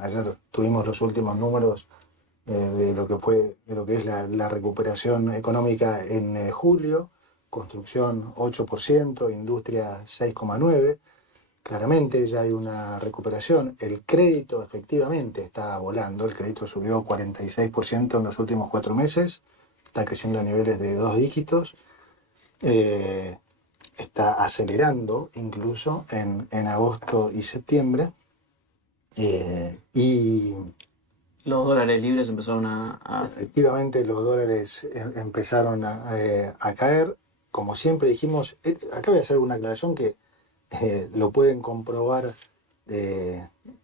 ayer tuvimos los últimos números de lo que es la recuperación económica en julio, construcción 8%, industria 6,9%. Claramente ya hay una recuperación. El crédito efectivamente está volando. El crédito subió 46% en los últimos 4 meses. Está creciendo a niveles de 2 dígitos. Está acelerando incluso en agosto y septiembre. Y Los dólares libres empezaron a... efectivamente los dólares empezaron a caer. Como siempre dijimos, acá voy a hacer una aclaración que lo pueden comprobar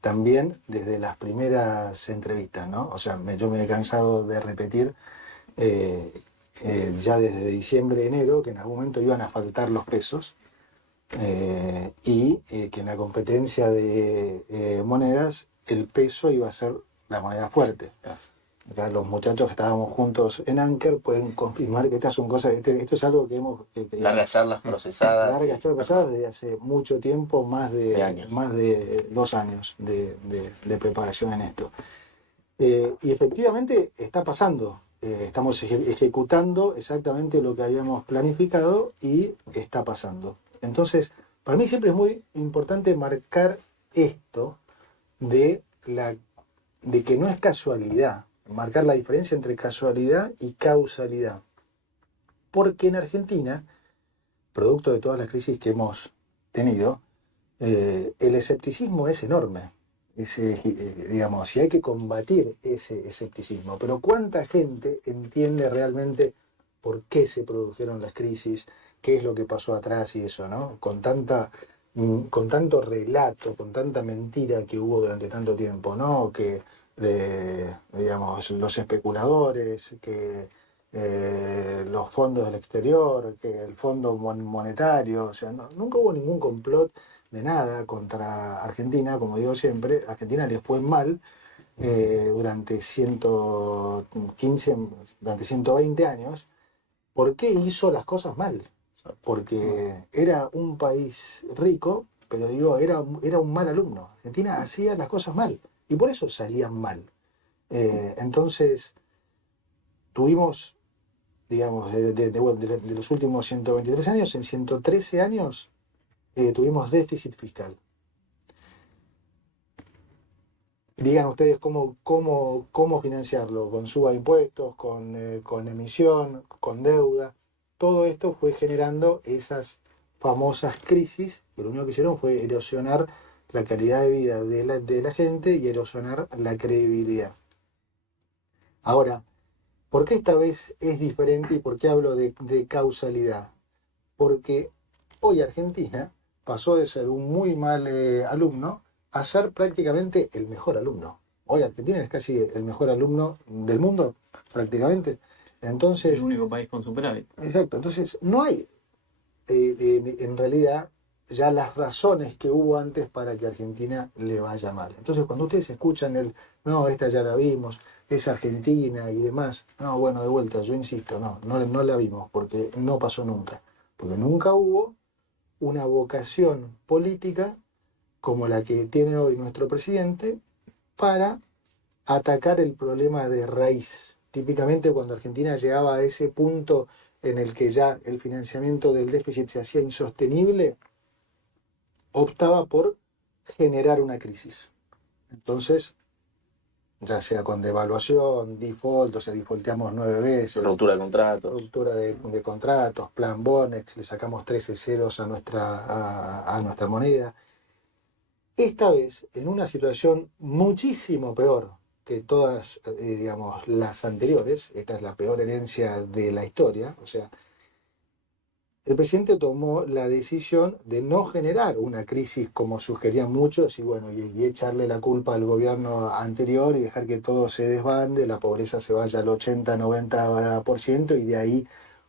también desde las primeras entrevistas, ¿no? O sea, yo me he cansado de repetir ya desde diciembre, enero, que en algún momento iban a faltar los pesos y que en la competencia de monedas el peso iba a ser la moneda fuerte. Gracias. Acá los muchachos que estábamos juntos en Anker pueden confirmar que estas son cosas, esto es algo que hemos... Largas charlas procesadas. Largas charlas procesadas desde hace mucho tiempo, más de años. Más de 2 años de preparación en esto. Y efectivamente está pasando. Estamos ejecutando exactamente lo que habíamos planificado y está pasando. Entonces, para mí siempre es muy importante marcar esto de que no es casualidad, marcar la diferencia entre casualidad y causalidad. Porque en Argentina, producto de todas las crisis que hemos tenido, el escepticismo es enorme. Digamos, y hay que combatir ese escepticismo. Pero ¿cuánta gente entiende realmente por qué se produjeron las crisis? ¿Qué es lo que pasó atrás y eso, ¿no? Con tanto relato, con tanta mentira que hubo durante tanto tiempo, ¿no? Que, digamos, los especuladores, que los fondos del exterior, que el Fondo Monetario, o sea, nunca hubo ningún complot de nada contra Argentina, como digo siempre. Argentina les fue mal durante 120 años. ¿Por qué hizo las cosas mal? Porque era un país rico, pero digo, era un mal alumno. Argentina hacía las cosas mal y por eso salían mal. Entonces, tuvimos, digamos, de los últimos 123 años, en 113 años tuvimos déficit fiscal. Digan ustedes cómo financiarlo, con suba de impuestos, con emisión, con deuda. Todo esto fue generando esas famosas crisis, que lo único que hicieron fue erosionar la calidad de vida de la gente y erosionar la credibilidad. Ahora, ¿por qué esta vez es diferente y por qué hablo de causalidad? Porque hoy Argentina pasó de ser un muy mal alumno a ser prácticamente el mejor alumno. Hoy Argentina es casi el mejor alumno del mundo, prácticamente. Entonces, el único país con superávit. Exacto, entonces no hay en realidad ya las razones que hubo antes para que Argentina le vaya mal. Entonces cuando ustedes escuchan no, esta ya la vimos, es Argentina y demás, no, bueno, de vuelta, yo insisto, no la vimos porque no pasó nunca. Porque nunca hubo una vocación política como la que tiene hoy nuestro presidente para atacar el problema de raíz. Típicamente cuando Argentina llegaba a ese punto en el que ya el financiamiento del déficit se hacía insostenible, optaba por generar una crisis. Entonces, ya sea con devaluación, default, o sea, defaulteamos 9 veces. Ruptura de contratos. Ruptura de contratos, plan Bonex, le sacamos 13 ceros a nuestra moneda. Esta vez, en una situación muchísimo peor que todas, digamos, las anteriores, esta es la peor herencia de la historia, o sea, el presidente tomó la decisión de no generar una crisis como sugerían muchos y echarle la culpa al gobierno anterior y dejar que todo se desbande, la pobreza se vaya al 80-90% y de ahí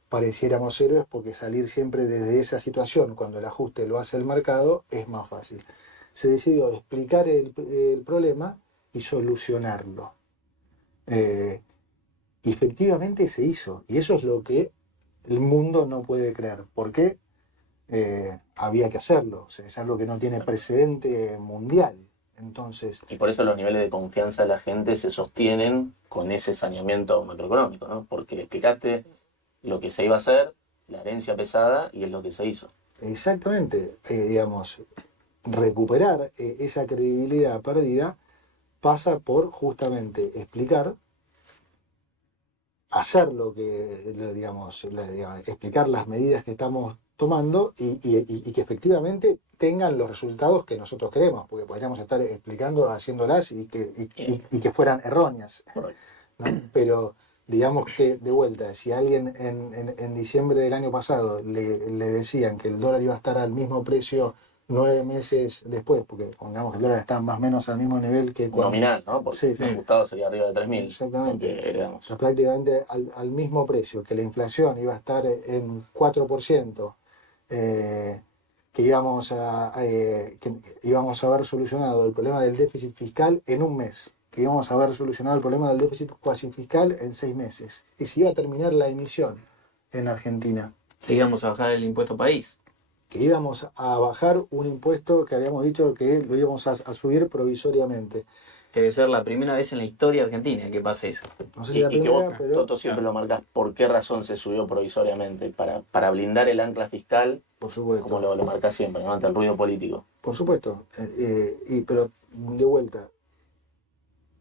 pareciéramos héroes porque salir siempre desde esa situación cuando el ajuste lo hace el mercado es más fácil. Se decidió explicar el problema y solucionarlo. Y efectivamente se hizo y eso es lo que el mundo no puede creer. ¿Por qué? Había que hacerlo. O sea, es algo que no tiene precedente mundial. Entonces, Y por eso los niveles de confianza de la gente se sostienen con ese saneamiento macroeconómico, ¿no? Porque le explicaste lo que se iba a hacer, la herencia pesada, y es lo que se hizo. exactamente, digamos, recuperar esa credibilidad perdida pasa por justamente explicar, hacer digamos, explicar las medidas que estamos tomando y que efectivamente tengan los resultados que nosotros queremos, porque podríamos estar explicando, haciéndolas y que fueran erróneas, Correcto. ¿no? Pero digamos que de vuelta, si a alguien en diciembre del año pasado le decían que el dólar iba a estar al mismo precio 9 meses después, porque pongamos que el dólar está más o menos al mismo nivel que cuando... Nominal, ¿no? Porque Sí, el ajustado sería arriba de 3.000. exactamente. Lo que heredamos. Está prácticamente al mismo precio, que la inflación iba a estar en 4%, que que íbamos a haber solucionado el problema del déficit fiscal en un mes, que íbamos a haber solucionado el problema del déficit cuasi fiscal en 6 meses, y se iba a terminar la emisión en Argentina, Que íbamos a bajar el impuesto país. que íbamos a bajar un impuesto que habíamos dicho que lo íbamos a subir provisoriamente. Debe ser la primera vez en la historia argentina que pasa eso. No sé Y, si la y que vos, primera, pero Toto, siempre lo marcas, ¿por qué razón se subió provisoriamente? Para blindar el ancla fiscal, por supuesto. como lo marcas siempre, ¿no? Ante el ruido político. Por supuesto, pero de vuelta,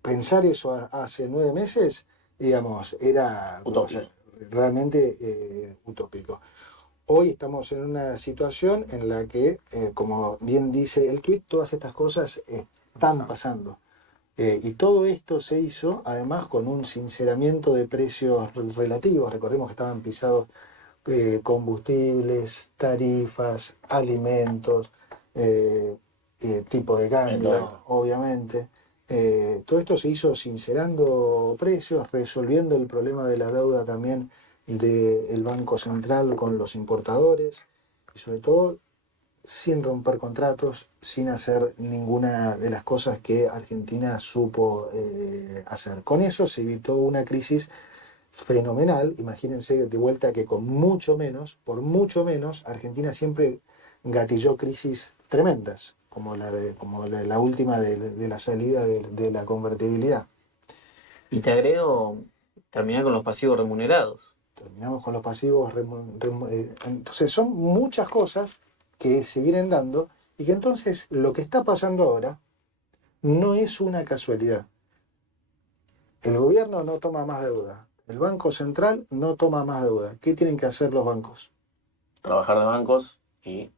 pensar eso hace 9 meses, digamos, era Utópico. realmente utópico. Hoy estamos en una situación en la que, como bien dice el tuit, todas estas cosas están pasando. Y todo esto se hizo además con un sinceramiento de precios relativos. Recordemos que estaban pisados combustibles, tarifas, alimentos, tipo de cambio, Exacto. obviamente. Todo esto se hizo sincerando precios, resolviendo el problema de la deuda también del Banco Central con los importadores y sobre todo sin romper contratos, sin hacer ninguna de las cosas que Argentina supo hacer. Con eso se evitó una crisis fenomenal. Imagínense de vuelta que con mucho menos, por mucho menos, Argentina siempre gatilló crisis tremendas, como la última de la salida de la convertibilidad. Y te agrego, terminar con los pasivos remunerados. Terminamos con los pasivos. Entonces son muchas cosas que se vienen dando y que entonces lo que está pasando ahora no es una casualidad. El gobierno no toma más deuda. El Banco Central no toma más deuda. ¿Qué tienen que hacer los bancos? Trabajar de bancos y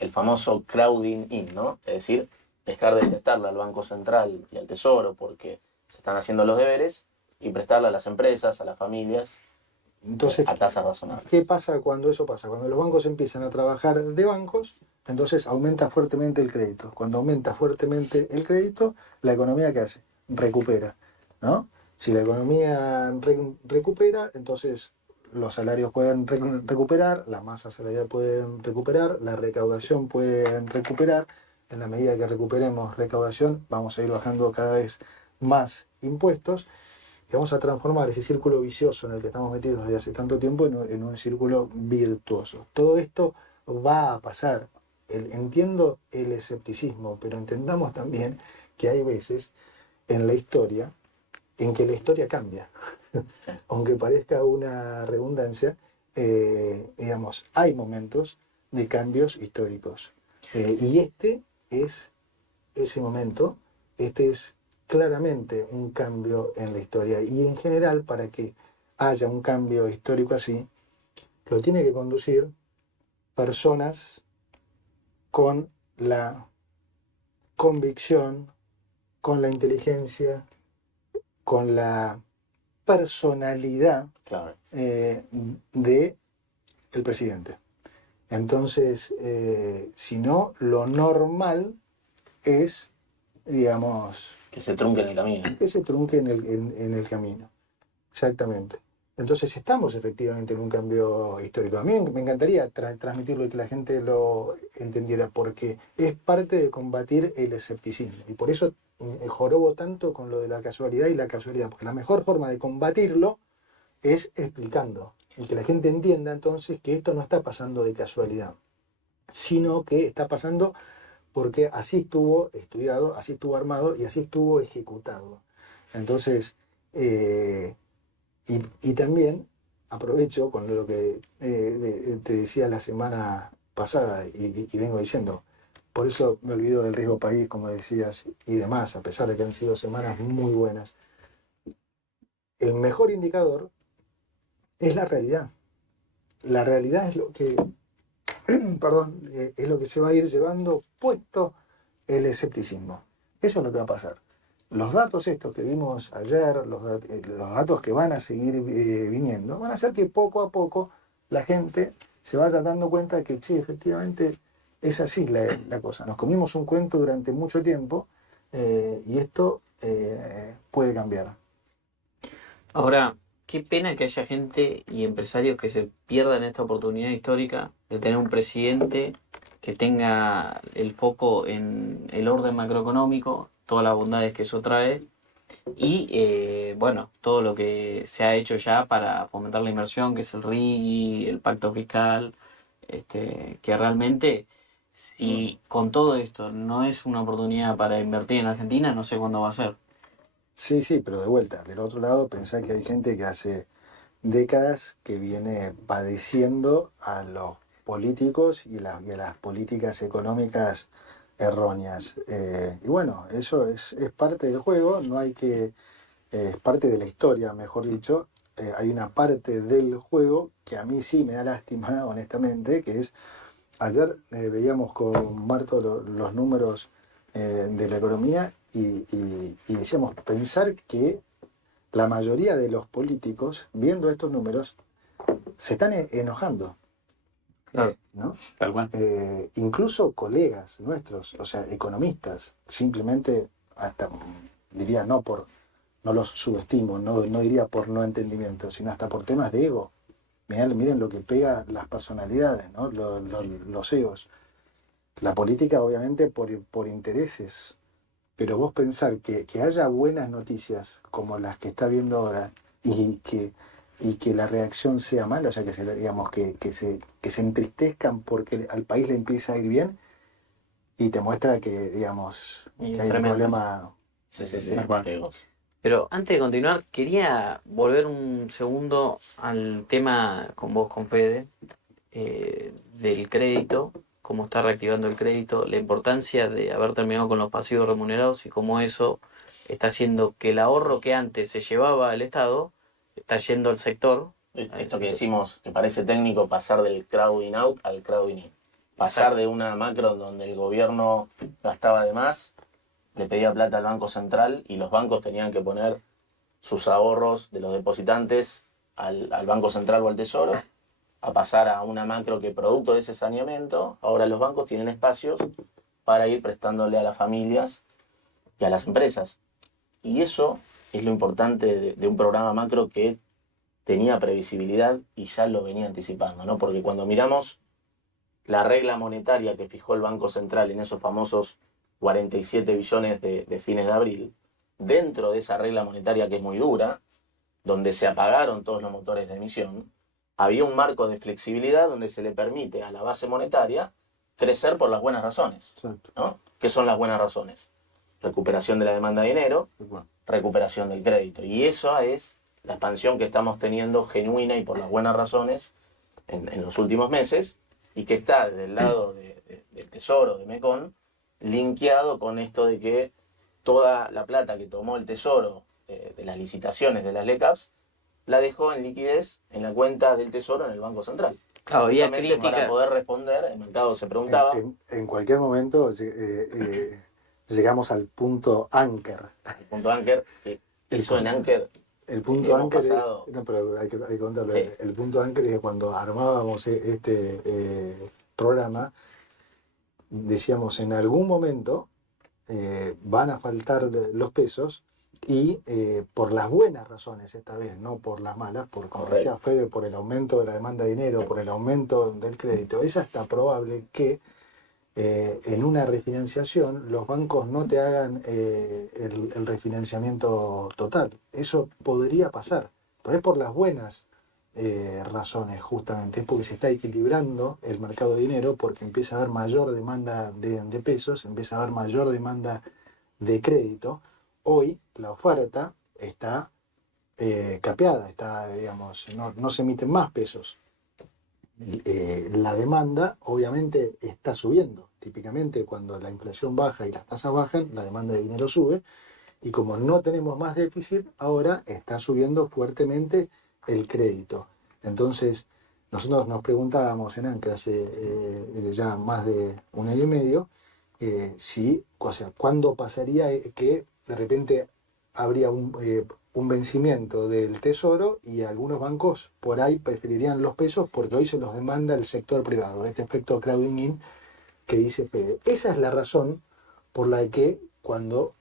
el famoso crowding in, ¿no? Es decir, dejar de prestarle al Banco Central y al Tesoro porque se están haciendo los deberes y prestarle a las empresas, a las familias, Entonces, a tasas razonables. ¿qué pasa cuando eso pasa? Cuando los bancos empiezan a trabajar de bancos, entonces aumenta fuertemente el crédito. Cuando aumenta fuertemente el crédito, la economía ¿qué hace? Recupera, ¿no? Si la economía recupera, entonces los salarios pueden recuperar, las masas salariales pueden recuperar, la recaudación puede recuperar. En la medida que recuperemos recaudación, vamos a ir bajando cada vez más impuestos y vamos a transformar ese círculo vicioso en el que estamos metidos desde hace tanto tiempo en un círculo virtuoso. Todo esto va a pasar. Entiendo el escepticismo, pero entendamos también que hay veces en la historia en que la historia cambia. Aunque parezca una redundancia, digamos, hay momentos de cambios históricos. Y este es ese momento, este es claramente un cambio en la historia. Y en general, para que haya un cambio histórico así, lo tiene que conducir personas con la convicción, con la inteligencia, con la personalidad Claro. de el presidente. Entonces, si no, lo normal es, digamos, Que se trunque en el camino. que se trunque en el camino. Exactamente. Entonces estamos efectivamente en un cambio histórico. A mí me encantaría transmitirlo y que la gente lo entendiera, porque es parte de combatir el escepticismo. Y por eso jorobo tanto con lo de la casualidad y la casualidad, porque la mejor forma de combatirlo es explicando y que la gente entienda entonces que esto no está pasando de casualidad, sino que está pasando porque así estuvo estudiado, así estuvo armado y así estuvo ejecutado. Entonces, y también aprovecho con lo que te decía la semana pasada y vengo diciendo, por eso me olvido del riesgo país, como decías, y demás, a pesar de que han sido semanas muy buenas. El mejor indicador es la realidad. La realidad es lo que, perdón, es lo que se va a ir llevando puesto el escepticismo. Eso es lo que va a pasar. Los datos estos que vimos ayer, los datos que van a seguir viniendo, van a hacer que poco a poco la gente se vaya dando cuenta que, che, efectivamente es así la cosa. Nos comimos un cuento durante mucho tiempo y esto puede cambiar. Ahora, qué pena que haya gente y empresarios que se pierdan esta oportunidad histórica de tener un presidente que tenga el foco en el orden macroeconómico, todas las bondades que eso trae y, bueno, todo lo que se ha hecho ya para fomentar la inversión, que es el RIGI, el pacto fiscal, que realmente, si con todo esto no es una oportunidad para invertir en Argentina, no sé cuándo va a ser. Sí, sí, pero de vuelta, del otro lado, pensá que hay gente que hace décadas que viene padeciendo a los políticos y a las políticas económicas erróneas. Y bueno, eso es parte del juego, no hay que, es parte de la historia, mejor dicho. Hay una parte del juego que a mí sí me da lástima, honestamente, que es, ayer veíamos con Marto los números de la economía y decíamos, pensar que la mayoría de los políticos, viendo estos números, se están enojando, Claro. ¿no? Tal cual. Incluso colegas nuestros, o sea, economistas, simplemente, hasta diría, no los subestimo, no diría por no entendimiento, sino hasta por temas de ego. Miren lo que pega las personalidades, ¿no? Los egos. La política, obviamente, por intereses. Pero vos pensar que haya buenas noticias como las que está viendo ahora y que la reacción sea mala, o sea, digamos, que se entristezcan porque al país le empieza a ir bien y te muestra que, digamos, Y que hay un tremendo. problema. Sí, sí, sí. Tal cual. Egos. Pero antes de continuar, quería volver un segundo al tema con vos, con Fede, del crédito, cómo está reactivando el crédito, la importancia de haber terminado con los pasivos remunerados y cómo eso está haciendo que el ahorro que antes se llevaba al Estado está yendo al sector. Esto que decimos, que parece técnico, pasar del crowding out al crowding in. Pasar Exacto. de una macro donde el gobierno gastaba de más, le pedía plata al Banco Central y los bancos tenían que poner sus ahorros de los depositantes al Banco Central o al Tesoro, a pasar a una macro que producto de ese saneamiento, ahora los bancos tienen espacios para ir prestándole a las familias y a las empresas. Y eso es lo importante de un programa macro que tenía previsibilidad y ya lo venía anticipando, ¿no? Porque cuando miramos la regla monetaria que fijó el Banco Central en esos famosos 47 billones de fines de abril, dentro de esa regla monetaria que es muy dura, donde se apagaron todos los motores de emisión, había un marco de flexibilidad donde se le permite a la base monetaria crecer por las buenas razones, Exacto. ¿no? ¿Qué son las buenas razones? Recuperación de la demanda de dinero, Bueno, recuperación del crédito. Y eso es la expansión que estamos teniendo genuina y por las buenas razones en los últimos meses y que está desde el lado del Tesoro, de Mecon, linkeado con esto de que toda la plata que tomó el Tesoro de las licitaciones de las LECAPs la dejó en liquidez en la cuenta del Tesoro en el Banco Central. Claro, había Justamente para críticas. poder responder, el mercado se preguntaba. en cualquier momento llegamos al punto Anker. El punto Anker, que hizo en Anker. El punto Hemos Anker pasado. es. No, pero hay que contarlo. Sí. El punto Anker es que cuando armábamos este programa, decíamos en algún momento van a faltar los pesos y por las buenas razones esta vez, no por las malas, como decía Fede, por el aumento de la demanda de dinero, por el aumento del crédito, es hasta probable que en una refinanciación los bancos no te hagan el refinanciamiento total. Eso podría pasar, pero es por las buenas razones, justamente. Es porque se está equilibrando el mercado de dinero, porque empieza a haber mayor demanda de pesos, empieza a haber mayor demanda de crédito. Hoy la oferta está capeada, está, digamos, no se emiten más pesos. La demanda obviamente está subiendo. Típicamente cuando la inflación baja y las tasas bajan, la demanda de dinero sube, y como no tenemos más déficit, ahora está subiendo fuertemente el crédito. Entonces, nosotros nos preguntábamos en ANCA hace ya más de un año y medio, o sea, ¿cuándo pasaría que de repente habría un vencimiento del tesoro y algunos bancos por ahí preferirían los pesos porque hoy se los demanda el sector privado? Este efecto crowding in que dice Fede. Esa es la razón por la que cuando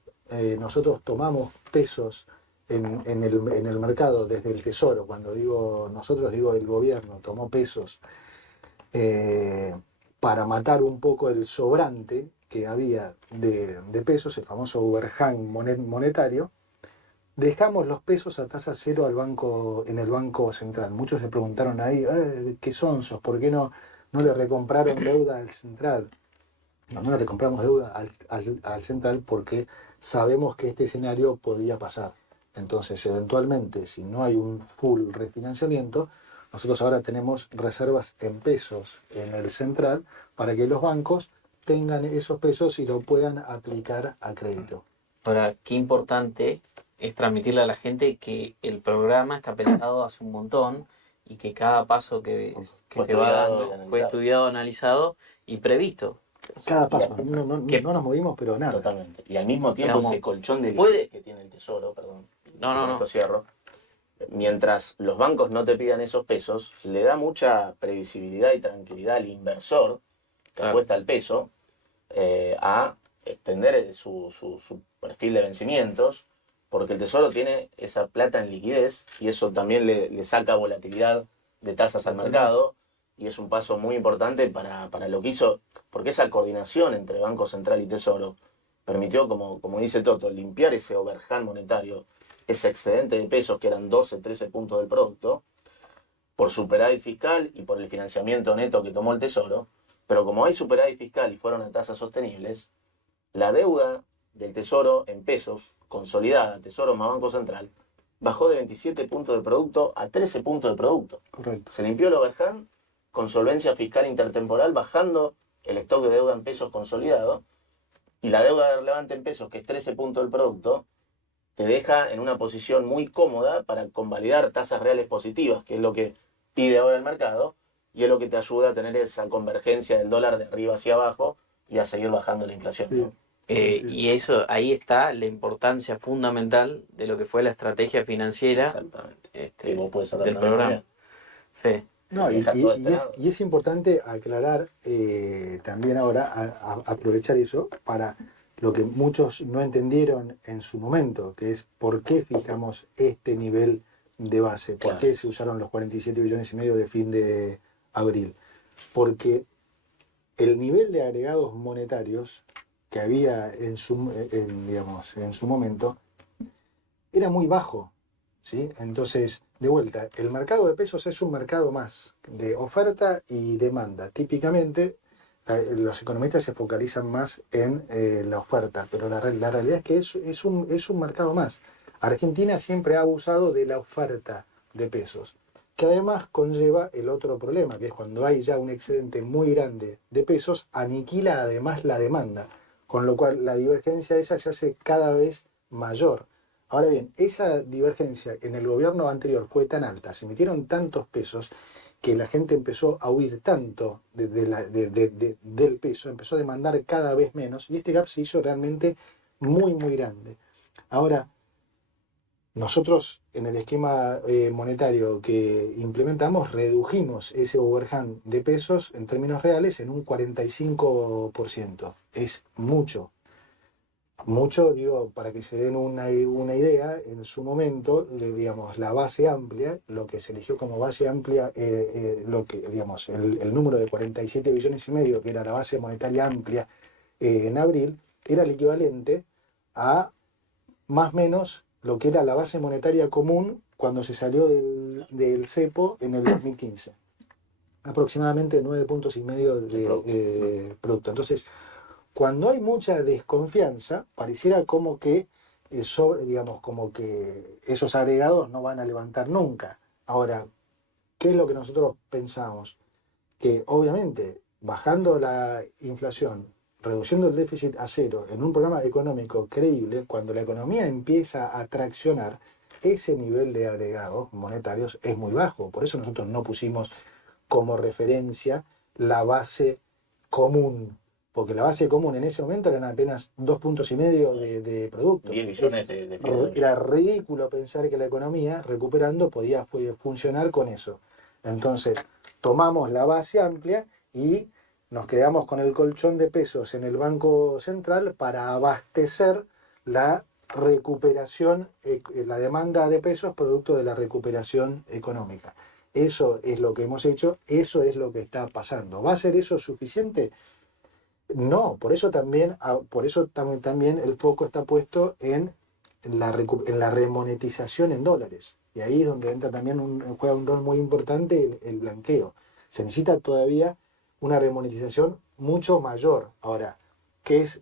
nosotros tomamos pesos en el mercado desde el tesoro, cuando digo nosotros, digo el gobierno tomó pesos para matar un poco el sobrante que había de pesos, el famoso overhang monetario, dejamos los pesos a tasa cero en el Banco Central. Muchos se preguntaron ahí, ¿qué sonsos? ¿Por qué no le recompraron deuda al Central? No le recompramos deuda al Central porque sabemos que este escenario podía pasar. Entonces, eventualmente, si no hay un full refinanciamiento, nosotros ahora tenemos reservas en pesos en el Central para que los bancos tengan esos pesos y lo puedan aplicar a crédito. Ahora, qué importante es transmitirle a la gente que el programa está pensado hace un montón y que cada paso que Fue se va estudiado y dando analizado. fue estudiado, analizado y previsto. Cada paso, Y no nos movimos, pero nada. Totalmente. Y al mismo tiempo Digamos, ese colchón de puede- liquidez que tiene el Tesoro, perdón, No, con esto cierro, mientras los bancos no te pidan esos pesos, le da mucha previsibilidad y tranquilidad al inversor que Claro. apuesta al peso a extender su perfil de vencimientos, porque el Tesoro tiene esa plata en liquidez y eso también le saca volatilidad de tasas al mercado, y es un paso muy importante para lo que hizo, porque esa coordinación entre Banco Central y Tesoro permitió, como dice Toto, limpiar ese overhang monetario, ese excedente de pesos que eran 12, 13 puntos del producto, por superávit fiscal y por el financiamiento neto que tomó el Tesoro. Pero como hay superávit fiscal y fueron a tasas sostenibles, la deuda del Tesoro en pesos, consolidada, Tesoro más Banco Central, bajó de 27 puntos del producto a 13 puntos del producto. Correcto. Se limpió el overhang con solvencia fiscal intertemporal, bajando el stock de deuda en pesos consolidado, y la deuda relevante en pesos, que es 13 puntos del producto, te deja en una posición muy cómoda para convalidar tasas reales positivas, que es lo que pide ahora el mercado, y es lo que te ayuda a tener esa convergencia del dólar de arriba hacia abajo y a seguir bajando la inflación, Sí. ¿no? Y eso, ahí está la importancia fundamental de lo que fue la estrategia financiera Exactamente. Que vos podés hablar del también, programa. Mariano. Sí. No, y, Deja todo este y lado. es importante aclarar también ahora, aprovechar eso para lo que muchos no entendieron en su momento, que es por qué fijamos este nivel de base, por Claro. qué se usaron los 47 billones y medio de fin de abril. Porque el nivel de agregados monetarios que había digamos, en su momento era muy bajo, ¿sí? Entonces, de vuelta, el mercado de pesos es un mercado más de oferta y demanda. Típicamente, los economistas se focalizan más en la oferta, pero la realidad es que es un mercado más. Argentina siempre ha abusado de la oferta de pesos, que además conlleva el otro problema, que es cuando hay ya un excedente muy grande de pesos, aniquila además la demanda, con lo cual la divergencia esa se hace cada vez mayor. Ahora bien, esa divergencia en el gobierno anterior fue tan alta, se emitieron tantos pesos, que la gente empezó a huir tanto del peso, empezó a demandar cada vez menos, y este gap se hizo realmente muy, muy grande. Ahora, nosotros en el esquema monetario que implementamos redujimos ese overhang de pesos en términos reales en un 45%. Es mucho. Mucho, digo, para que se den una idea, en su momento, digamos, la base amplia, lo que se eligió como base amplia, lo que, digamos, el número de 47 billones y medio, que era la base monetaria amplia en abril, era el equivalente a más o menos lo que era la base monetaria común cuando se salió del cepo en el 2015. Aproximadamente 9,5 puntos de producto. Entonces, cuando hay mucha desconfianza, pareciera como que, digamos, como que esos agregados no van a levantar nunca. Ahora, ¿qué es lo que nosotros pensamos? Que obviamente, bajando la inflación, reduciendo el déficit a cero, en un programa económico creíble, cuando la economía empieza a traccionar, ese nivel de agregados monetarios es muy bajo. Por eso nosotros no pusimos como referencia la base común, porque la base común en ese momento eran apenas 2,5 puntos de producto. 10 billones de Era ridículo pensar que la economía, recuperando, podía funcionar con eso. Entonces, tomamos la base amplia y nos quedamos con el colchón de pesos en el Banco Central para abastecer la recuperación, la demanda de pesos producto de la recuperación económica. Eso es lo que hemos hecho, eso es lo que está pasando. ¿Va a ser eso suficiente? No, por eso también el foco está puesto en la remonetización en dólares. Y ahí es donde entra también juega un rol muy importante el blanqueo. Se necesita todavía una remonetización mucho mayor. Ahora, ¿qué es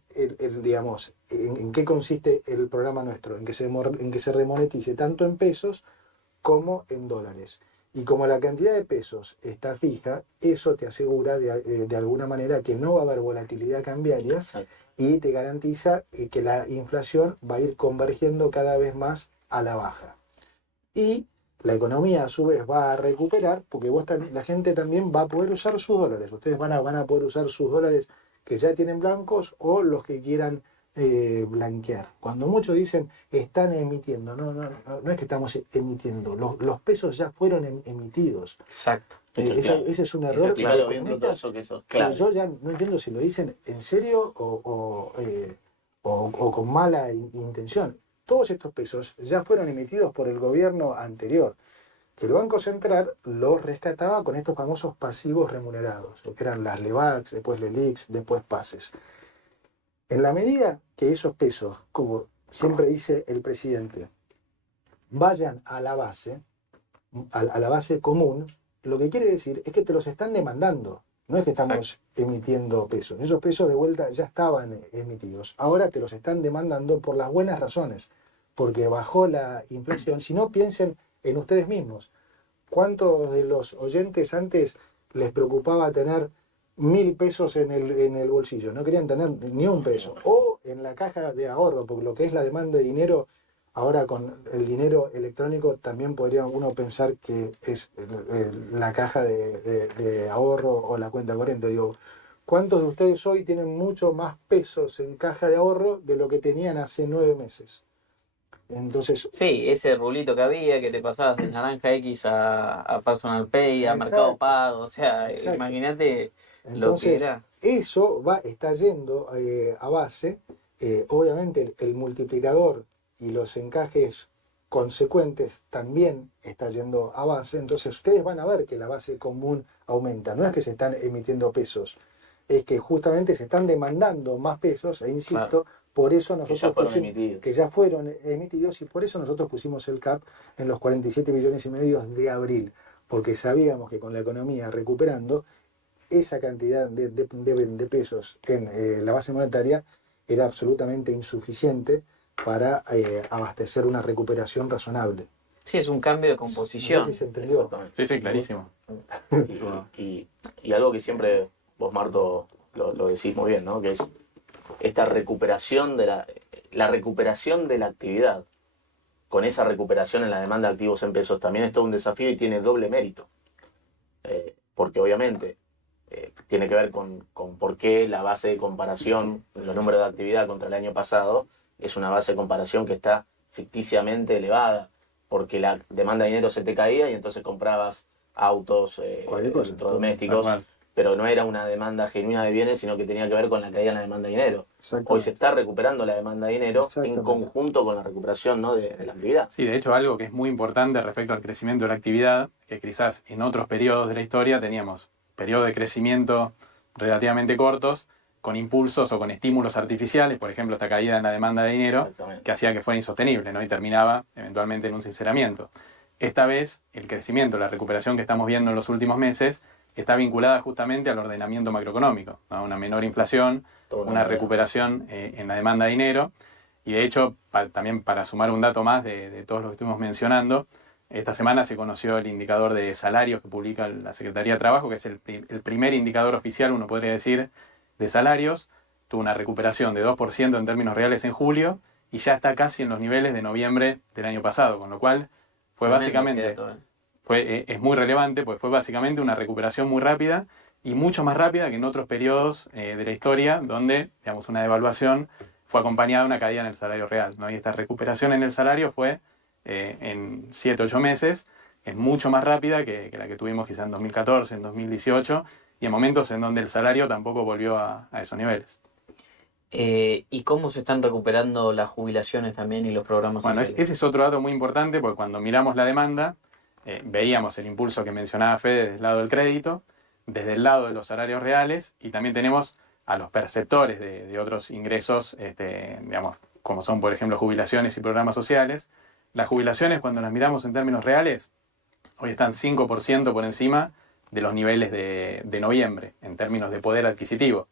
digamos, en qué consiste el programa nuestro? En que se remonetice tanto en pesos como en dólares. Y como la cantidad de pesos está fija, eso te asegura de alguna manera que no va a haber volatilidad cambiaria. Exacto. Y te garantiza que la inflación va a ir convergiendo cada vez más a la baja. Y la economía a su vez va a recuperar porque la gente también va a poder usar sus dólares. Ustedes van a poder usar sus dólares que ya tienen blancos o los que quieran blanquear. Cuando muchos dicen están emitiendo, no es que estamos emitiendo, los pesos ya fueron emitidos. Exacto. Ese es un error. Claro, viendo todo eso que eso. Claro. Yo ya no entiendo si lo dicen en serio o con mala intención. Todos estos pesos ya fueron emitidos por el gobierno anterior, que el Banco Central los rescataba con estos famosos pasivos remunerados, que eran las LEVAX, después LELIQs, después PASES. En la medida que esos pesos, como siempre dice el presidente, vayan a la base común, lo que quiere decir es que te los están demandando. No es que estamos emitiendo pesos. Esos pesos de vuelta ya estaban emitidos. Ahora te los están demandando por las buenas razones. Porque bajó la inflación. Si no, piensen en ustedes mismos. ¿Cuántos de los oyentes antes les preocupaba tener 1.000 pesos en el bolsillo? No querían tener ni un peso. O en la caja de ahorro, porque lo que es la demanda de dinero, ahora con el dinero electrónico también podría uno pensar que es la caja de ahorro o la cuenta corriente. Digo, ¿cuántos de ustedes hoy tienen mucho más pesos en caja de ahorro de lo que tenían hace 9 meses? Entonces, sí, ese rulito que había que te pasabas de naranja X a Personal Pay, a Mercado Pago, o sea, imagínate lo que era. Eso está yendo a base, obviamente el multiplicador y los encajes consecuentes también está yendo a base, entonces ustedes van a ver que la base común aumenta, no es que se están emitiendo pesos, es que justamente se están demandando más pesos, e insisto, por eso nosotros que ya fueron emitidos y por eso nosotros pusimos el CAP en los 47,5 millones de abril, porque sabíamos que con la economía recuperando, esa cantidad de pesos en la base monetaria era absolutamente insuficiente para abastecer una recuperación razonable. Sí, es un cambio de composición. No sé si se entendió. Sí, clarísimo. Y algo que siempre vos, Marto, lo decís muy bien, ¿no? Que es esta recuperación de la recuperación de la actividad. Con esa recuperación en la demanda de activos en pesos también es todo un desafío y tiene doble mérito. Porque obviamente tiene que ver con por qué la base de comparación, los números de actividad contra el año pasado, es una base de comparación que está ficticiamente elevada, porque la demanda de dinero se te caía y entonces comprabas autos, electrodomésticos, pero no era una demanda genuina de bienes, sino que tenía que ver con la caída en la demanda de dinero. Hoy se está recuperando la demanda de dinero en conjunto con la recuperación, ¿no?, de la actividad. Sí, de hecho algo que es muy importante respecto al crecimiento de la actividad, que quizás en otros periodos de la historia teníamos periodos de crecimiento relativamente cortos con impulsos o con estímulos artificiales, por ejemplo, esta caída en la demanda de dinero, Exactamente. que hacía que fuera insostenible, ¿no? Y terminaba eventualmente en un sinceramiento. Esta vez, el crecimiento, la recuperación que estamos viendo en los últimos meses, está vinculada justamente al ordenamiento macroeconómico, ¿no? Una menor inflación, una recuperación en la demanda de dinero. Y de hecho, también para sumar un dato más de todos los que estuvimos mencionando, esta semana se conoció el indicador de salarios que publica la Secretaría de Trabajo, que es el primer indicador oficial, uno podría decir, de salarios. Tuvo una recuperación de 2% en términos reales en julio y ya está casi en los niveles de noviembre del año pasado, con lo cual fue básicamente, es muy relevante, pues fue básicamente una recuperación muy rápida y mucho más rápida que en otros periodos de la historia donde, digamos, una devaluación fue acompañada de una caída en el salario real, ¿no? Y esta recuperación en el salario fue en 7 o 8 meses, es mucho más rápida que la que tuvimos quizá en 2014, en 2018, y en momentos en donde el salario tampoco volvió a esos niveles. ¿Y cómo se están recuperando las jubilaciones también y los programas Bueno, sociales? ese es otro dato muy importante, porque cuando miramos la demanda, veíamos el impulso que mencionaba Fede desde el lado del crédito, desde el lado de los salarios reales, y también tenemos a los perceptores de otros ingresos, digamos, como son, por ejemplo, jubilaciones y programas sociales. Las jubilaciones, cuando las miramos en términos reales, hoy están 5% por encima de los niveles de noviembre, en términos de poder adquisitivo.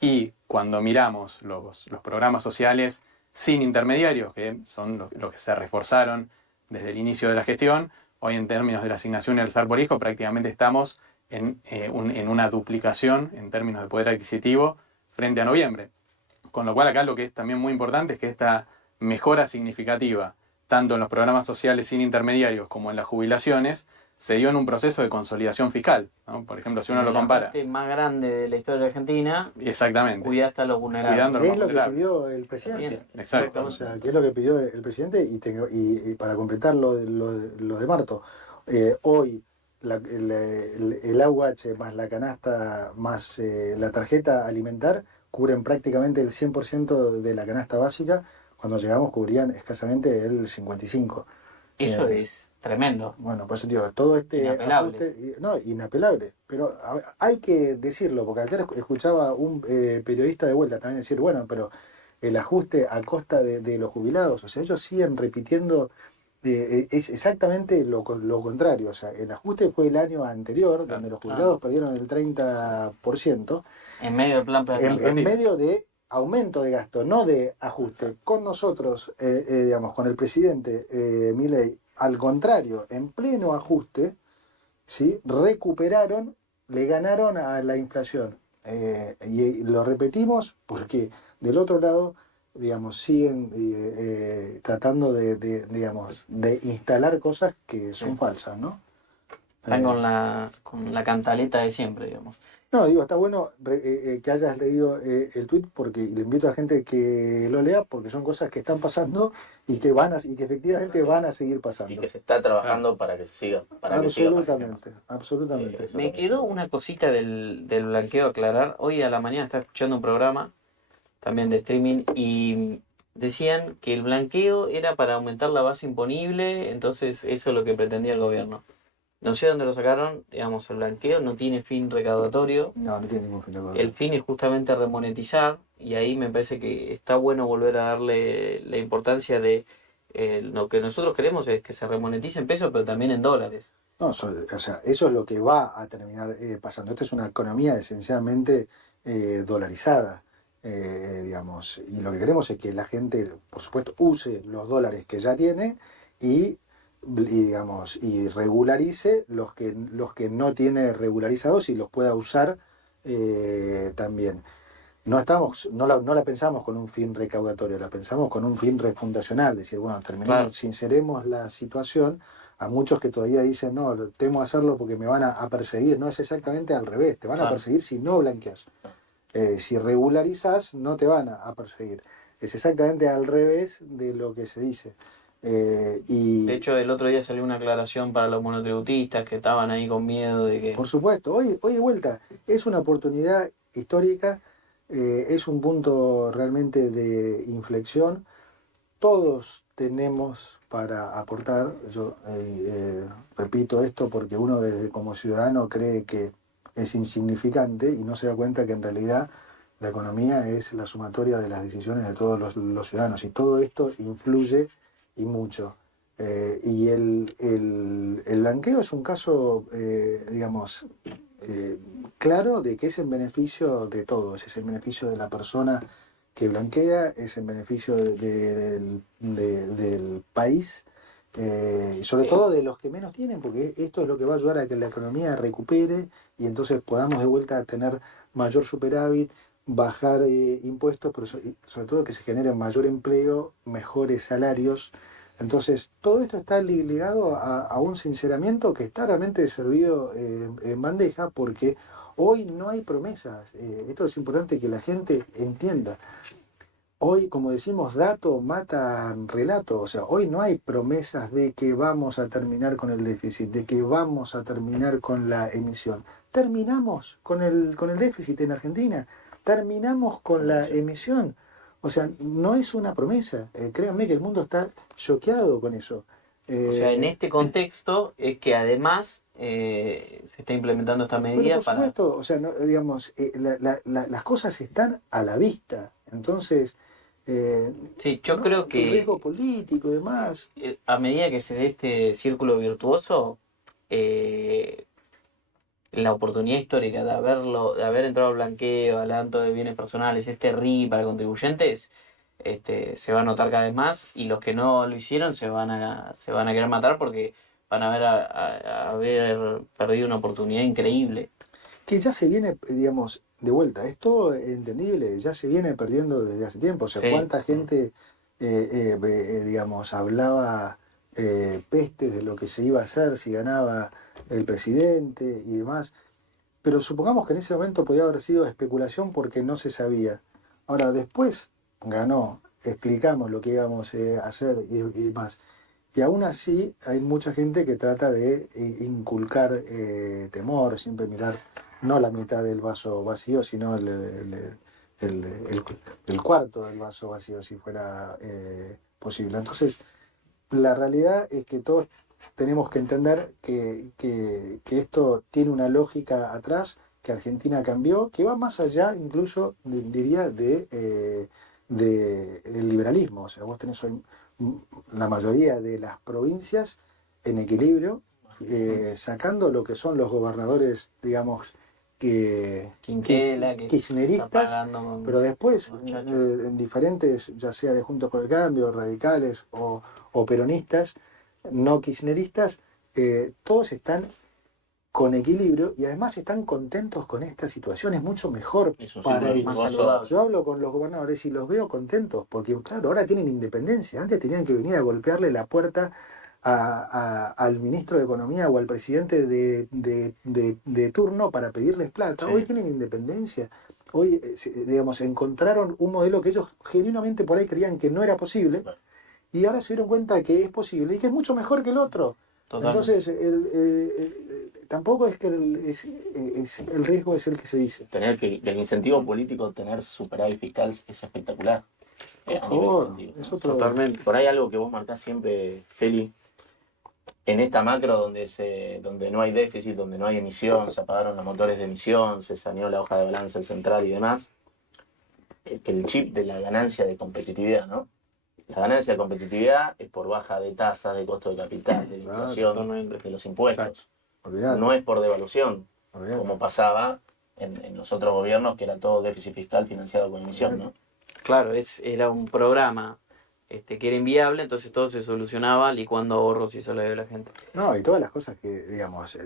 Y cuando miramos los programas sociales sin intermediarios, que son los que se reforzaron desde el inicio de la gestión, hoy en términos de la asignación universal por hijo prácticamente estamos en una duplicación en términos de poder adquisitivo frente a noviembre. Con lo cual acá lo que es también muy importante es que esta mejora significativa, tanto en los programas sociales sin intermediarios como en las jubilaciones, se dio en un proceso de consolidación fiscal, ¿no? Por ejemplo, si uno lo compara. El más grande de la historia de Argentina. Exactamente. Cuidar hasta los vulnerables. Cuidando ¿Qué es lo que pidió el presidente? Exacto. O sea, ¿qué es lo que pidió el presidente? Y para completar lo de Marto, hoy el AUH más la canasta más la tarjeta alimentar cubren prácticamente el 100% de la canasta básica. Cuando llegamos cubrían escasamente el 55%. Eso es tremendo. Bueno, por eso digo, todo este Inapelable. ajuste, no, inapelable, pero hay que decirlo, porque acá escuchaba un periodista de vuelta también decir, bueno, pero el ajuste a costa de los jubilados, o sea, ellos siguen repitiendo, es exactamente lo contrario, o sea, el ajuste fue el año anterior, donde los jubilados perdieron el 30%, en medio del plan en medio de aumento de gasto, no de ajuste. Con nosotros, digamos, con el presidente Milei, al contrario, en pleno ajuste, ¿sí? Recuperaron, le ganaron a la inflación. Y lo repetimos porque del otro lado, digamos, siguen tratando digamos, de instalar cosas que son falsas, ¿no? Están con la cantaleta de siempre, digamos. No, digo, está bueno que hayas leído el tuit porque le invito a la gente que lo lea porque son cosas que están pasando y que efectivamente van a seguir pasando. Y que se está trabajando para que siga. Absolutamente. Me quedó una cosita del blanqueo a aclarar. Hoy a la mañana estaba escuchando un programa también de streaming y decían que el blanqueo era para aumentar la base imponible, entonces eso es lo que pretendía el gobierno. No sé dónde lo sacaron, digamos, el blanqueo no tiene fin recaudatorio. No tiene ningún fin recaudatorio. El fin es justamente remonetizar, y ahí me parece que está bueno volver a darle la importancia de lo que nosotros queremos es que se remonetice en pesos, pero también en dólares. No, o sea, eso es lo que va a terminar pasando. Esta es una economía esencialmente dolarizada, digamos, y lo que queremos es que la gente, por supuesto, use los dólares que ya tiene y digamos, y regularice los que no tiene regularizados y los pueda usar también. No la pensamos con un fin recaudatorio, la pensamos con un fin refundacional, decir, bueno, sinceremos la situación. A muchos que todavía dicen, no, temo hacerlo porque me van a perseguir. No, es exactamente al revés, te van a perseguir si no blanqueas. Si regularizas, no te van a perseguir. Es exactamente al revés de lo que se dice. De hecho, el otro día salió una aclaración para los monotributistas que estaban ahí con miedo de que... Por supuesto, hoy de vuelta, es una oportunidad histórica, es un punto realmente de inflexión. Todos tenemos para aportar, yo repito esto porque uno como ciudadano cree que es insignificante y no se da cuenta que en realidad La economía es la sumatoria de las decisiones de todos los ciudadanos y todo esto influye y mucho. Y el blanqueo es un caso, digamos, claro de que es en beneficio de todos, es en beneficio de la persona que blanquea, es en beneficio del país, y sobre todo de los que menos tienen, porque esto es lo que va a ayudar a que la economía recupere y entonces podamos de vuelta tener mayor superávit, bajar impuestos, pero sobre todo que se genere mayor empleo, mejores salarios. Entonces, todo esto está ligado a un sinceramiento que está realmente servido en bandeja, porque hoy no hay promesas. Esto es importante que la gente entienda. Hoy, como decimos, dato mata relato. O sea, hoy no hay promesas de que vamos a terminar con el déficit, de que vamos a terminar con la emisión. Terminamos con el déficit en Argentina, terminamos con la emisión. O sea, no es una promesa. Créanme que el mundo está choqueado con eso. O sea, en este contexto es que además se está implementando esta Bueno, medida por para... supuesto, o sea, digamos, las cosas están a la vista. Entonces, Sí, yo ¿no? creo El que riesgo político y demás. a medida que se dé este círculo virtuoso, eh, la oportunidad histórica de haber entrado al blanqueo, al adelanto de bienes personales, este RI para contribuyentes, se va a notar cada vez más y los que no lo hicieron se van a querer matar porque van a haber perdido una oportunidad increíble. Que ya se viene, digamos, de vuelta. Es todo entendible, ya se viene perdiendo desde hace tiempo. O sea, Sí. cuánta gente, digamos, hablaba pestes de lo que se iba a hacer si ganaba el presidente y demás. Pero supongamos que en ese momento podía haber sido especulación porque no se sabía. Ahora, después ganó, explicamos lo que íbamos a hacer y demás. Y aún así hay mucha gente que trata de inculcar temor, siempre mirar no la mitad del vaso vacío, sino el cuarto del vaso vacío, si fuera posible. Entonces, la realidad es que todos tenemos que entender que esto tiene una lógica atrás, que Argentina cambió, que va más allá incluso, diría, de el liberalismo. O sea, vos tenés hoy la mayoría de las provincias en equilibrio, sacando lo que son los gobernadores, digamos, Quinquela, que está kirchneristas, pagando pero después, muchachos. en diferentes, ya sea de Juntos por el Cambio, radicales o peronistas, no kirchneristas, todos están con equilibrio y además están contentos con esta situación, es mucho mejor Es un para círculo ellos. Más virtuoso. saludable. Yo hablo con los gobernadores y los veo contentos, porque claro, ahora tienen independencia. Antes tenían que venir a golpearle la puerta al ministro de Economía o al presidente de turno para pedirles plata. Sí. Hoy tienen independencia. Hoy, digamos, encontraron un modelo que ellos genuinamente por ahí creían que no era posible y ahora se dieron cuenta que es posible y que es mucho mejor que el otro. Totalmente. Entonces, tampoco es que el riesgo es el que se dice. Tener que el incentivo político, tener superávit fiscal es espectacular. A nivel Oh, incentivo, es ¿no? otro. Totalmente. Por ahí algo que vos marcás siempre, Feli, en esta macro donde no hay déficit, donde no hay emisión, se apagaron los motores de emisión, se saneó la hoja de balance central y demás, el chip de la ganancia de competitividad, ¿no? La ganancia de competitividad es por baja de tasas, de costo de capital, de la Claro, inflación, totalmente. de los impuestos. Olvidate, No es por devaluación, olvidate. como pasaba en los otros gobiernos, que era todo déficit fiscal financiado con emisión, ¿no? Claro, era un programa que era inviable, entonces todo se solucionaba licuando ahorros y salario de la gente. No, y todas las cosas que, digamos,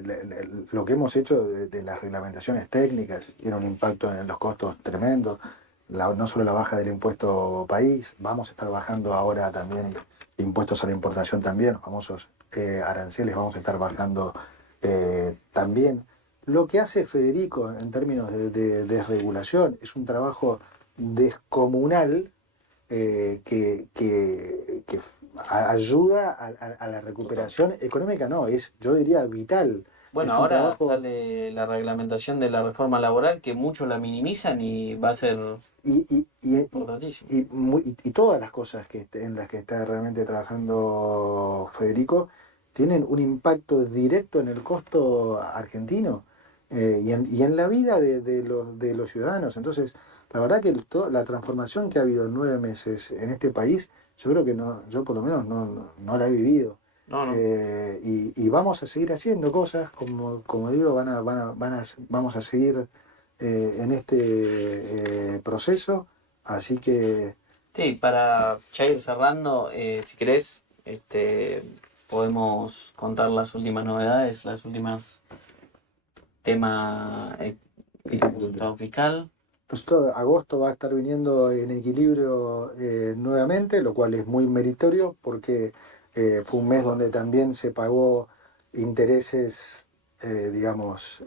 lo que hemos hecho de las reglamentaciones técnicas tiene un impacto en los costos tremendo. No solo la baja del impuesto país, vamos a estar bajando ahora también impuestos a la importación también, los famosos aranceles vamos a estar bajando también. Lo que hace Federico en términos de desregulación es un trabajo descomunal que ayuda a la recuperación económica, no, yo diría vital. Bueno, Es un ahora trabajo- sale la reglamentación de la reforma laboral que muchos la minimizan y va a ser y importantísimo. y todas las cosas en las que está realmente trabajando Federico tienen un impacto directo en el costo argentino y en la vida de los ciudadanos. Entonces, La verdad que la transformación que ha habido en 9 meses en este país, yo creo que no, yo por lo menos no la he vivido. No, no. Y vamos a seguir haciendo cosas, como digo, vamos a seguir en este proceso, así que Sí, para ya ir cerrando, si querés, podemos contar las últimas novedades, las últimas temas resultado fiscal. nosotros agosto va a estar viniendo en equilibrio nuevamente, lo cual es muy meritorio porque fue un mes donde también se pagó intereses, digamos,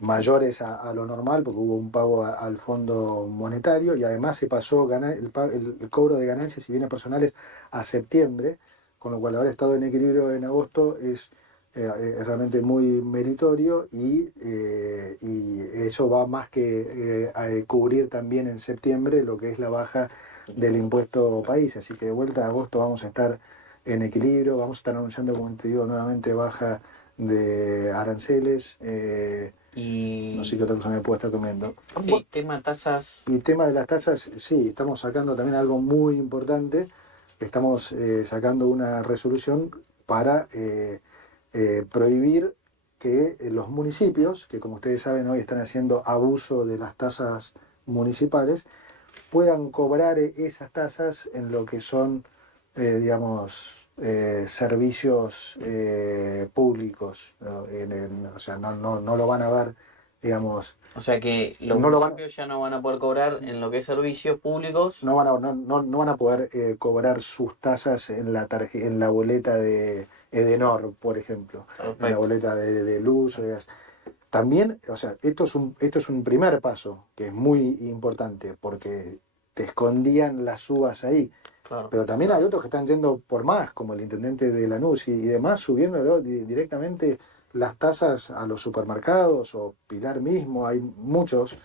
mayores a lo normal, porque hubo un pago al Fondo Monetario y además se pasó el cobro de ganancias y bienes personales a septiembre, con lo cual haber estado en equilibrio en agosto es realmente muy meritorio y eso va más que a cubrir también en septiembre lo que es la baja del impuesto país. Así que de vuelta a agosto vamos a estar en equilibrio, vamos a estar anunciando, como te digo, nuevamente baja de aranceles. Y No sé qué otra cosa me puedo estar comiendo. sí, tema tasas. Y tema de las tasas, sí, estamos sacando también algo muy importante. Estamos sacando una resolución para prohibir que los municipios, que como ustedes saben hoy están haciendo abuso de las tasas municipales, puedan cobrar esas tasas en lo que son, digamos, servicios públicos, ¿no? O sea, no lo van a ver, digamos, O sea que los no lo van, municipios ya no van a poder cobrar en lo que es servicios públicos. no van a poder cobrar sus tasas en en la boleta de Edenor, por ejemplo, en la Perfecto. boleta de luz o de gas. También, o sea, esto es un primer paso que es muy importante porque te escondían las uvas ahí. Claro. Pero también hay otros que están yendo por más, como el intendente de Lanús y demás, subiéndolo directamente las tasas a los supermercados o Pilar mismo, hay muchos.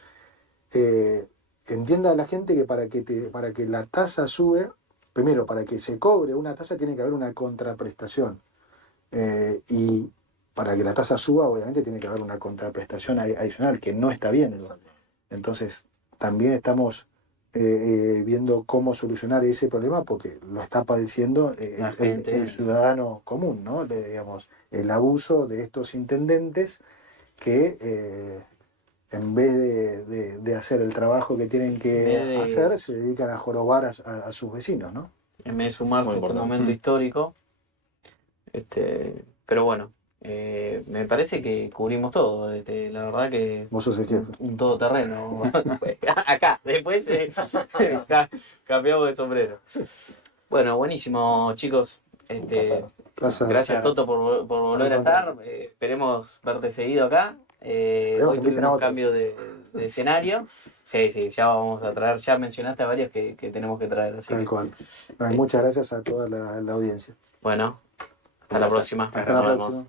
Entienda la gente que para que la tasa sube, primero, para que se cobre una tasa tiene que haber una contraprestación. Y para que la tasa suba, obviamente tiene que haber una contraprestación adicional, que no está bien. Entonces, también estamos viendo cómo solucionar ese problema porque lo está padeciendo La gente. el ciudadano común, ¿no? Digamos, el abuso de estos intendentes que en vez de hacer el trabajo que tienen que En vez de- hacer, se dedican a jorobar a sus vecinos, ¿no? En vez de sumarse Muy a este importante. momento histórico. Pero bueno, me parece que cubrimos todo. La verdad que Vos sos el jefe. un todoterreno. Acá, después cambiamos de sombrero. Bueno, buenísimo, chicos. placer. Gracias, Toto, por volver a estar. Esperemos verte seguido acá. Esperemos Hoy que inviten a tuvimos otros. cambio de escenario. Sí, ya vamos a traer. Ya mencionaste a varios que tenemos que traer. Así Tal que, cual. Muchas gracias a toda la audiencia. bueno, hasta la Gracias. próxima. Hasta la Nos vemos. próxima.